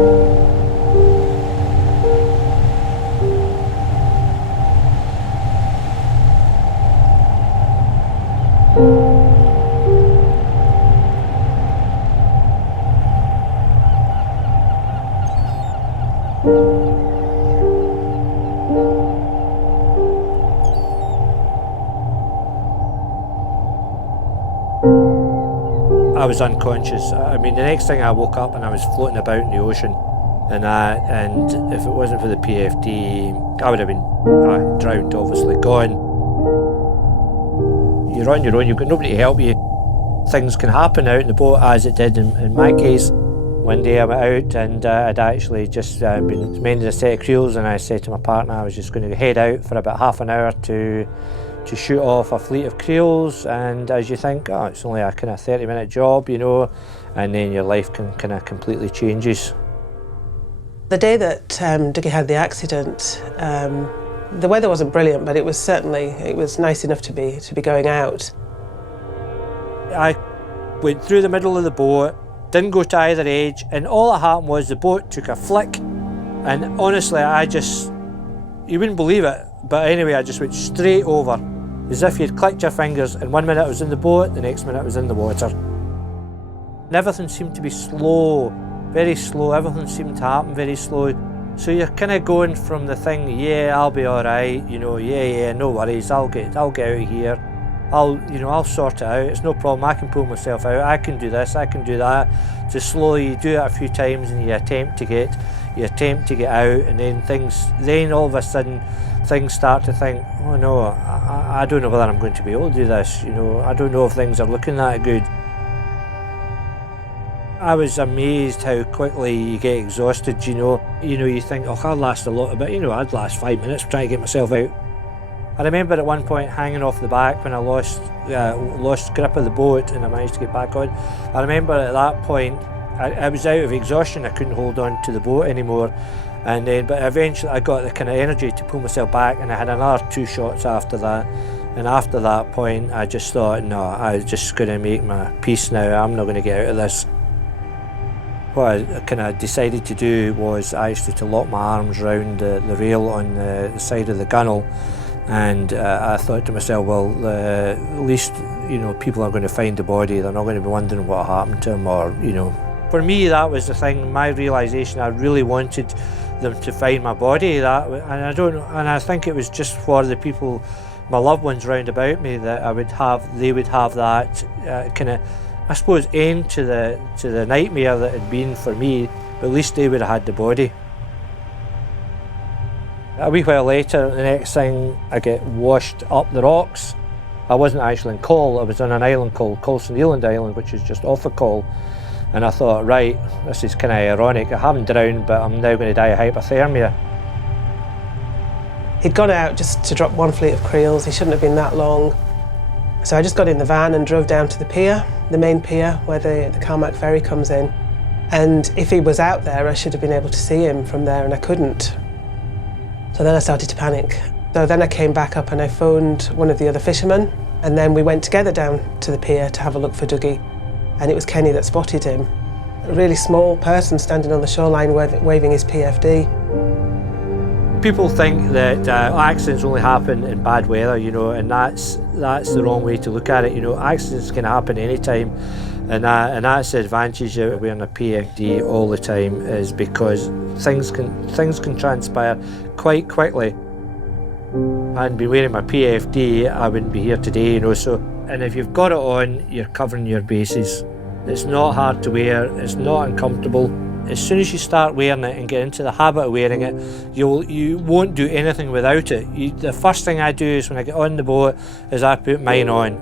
I was unconscious. I mean, the next thing I woke up and I was floating about in the ocean, and if it wasn't for the PFD, I would have been drowned, obviously, gone. You're on your own, you've got nobody to help you. Things can happen out in the boat, as it did in my case. One day I went out and I'd actually just been mending a set of creels, and I said to my partner I was just going to head out for about half an hour to shoot off a fleet of creels. And as you think, oh, it's only a kind of 30-minute job, you know, and then your life can kind of completely changes. The day that Dougie had the accident, the weather wasn't brilliant, but it was nice enough to be going out. I went through the middle of the boat, didn't go to either edge, and all that happened was the boat took a flick, and honestly you wouldn't believe it, but anyway I just went straight over, as if you'd clicked your fingers, and 1 minute I was in the boat, the next minute I was in the water. And everything seemed to be slow, very slow, everything seemed to happen very slow. So you're kind of going from the thing, yeah, I'll be all right, you know, yeah, no worries, I'll get out of here. I'll sort it out, it's no problem, I can pull myself out, I can do this, I can do that. To slowly you do it a few times and you attempt to get out, and then all of a sudden things start to think, oh no, I don't know whether I'm going to be able to do this, you know, I don't know if things are looking that good. I was amazed how quickly you get exhausted, you know. You think, oh, I'll last a lot, but you know, I'd last 5 minutes trying to get myself out. I remember at one point hanging off the back when I lost grip of the boat and I managed to get back on. I remember at that point I was out of exhaustion, I couldn't hold on to the boat anymore. But eventually I got the kind of energy to pull myself back, and I had another 2 shots after that. And after that point I just thought, no, I was just going to make my peace now, I'm not going to get out of this. What I kind of decided to do was actually to lock my arms around the rail on the side of the gunnel. And I thought to myself, well, at least, you know, people are going to find the body. They're not going to be wondering what happened to him, or, you know. For me, that was the thing, my realisation. I really wanted them to find my body. And I think it was just for the people, my loved ones round about me, that they would have that kind of, I suppose, end to the nightmare that had been for me. But at least they would have had the body. A wee while later, the next thing, I get washed up the rocks. I wasn't actually in Coll, I was on an island called Colson Island Island, which is just off of Coll. And I thought, right, this is kind of ironic. I haven't drowned, but I'm now going to die of hypothermia. He'd gone out just to drop 1 fleet of creels. He shouldn't have been that long. So I just got in the van and drove down to the pier, the main pier, where the Carmack ferry comes in. And if he was out there, I should have been able to see him from there, and I couldn't. So then I started to panic. So then I came back up and I phoned one of the other fishermen, and then we went together down to the pier to have a look for Dougie. And it was Kenny that spotted him. A really small person standing on the shoreline waving his PFD. People think that accidents only happen in bad weather, you know, and that's the wrong way to look at it. You know, accidents can happen anytime, and that's the advantage of wearing a PFD all the time, is because things can transpire quite quickly. I'd be wearing my PFD, I wouldn't be here today, you know. So, and if you've got it on, you're covering your bases. It's not hard to wear, it's not uncomfortable. As soon as you start wearing it and get into the habit of wearing it, you won't do anything without it. The first thing I do is when I get on the boat is I put mine on.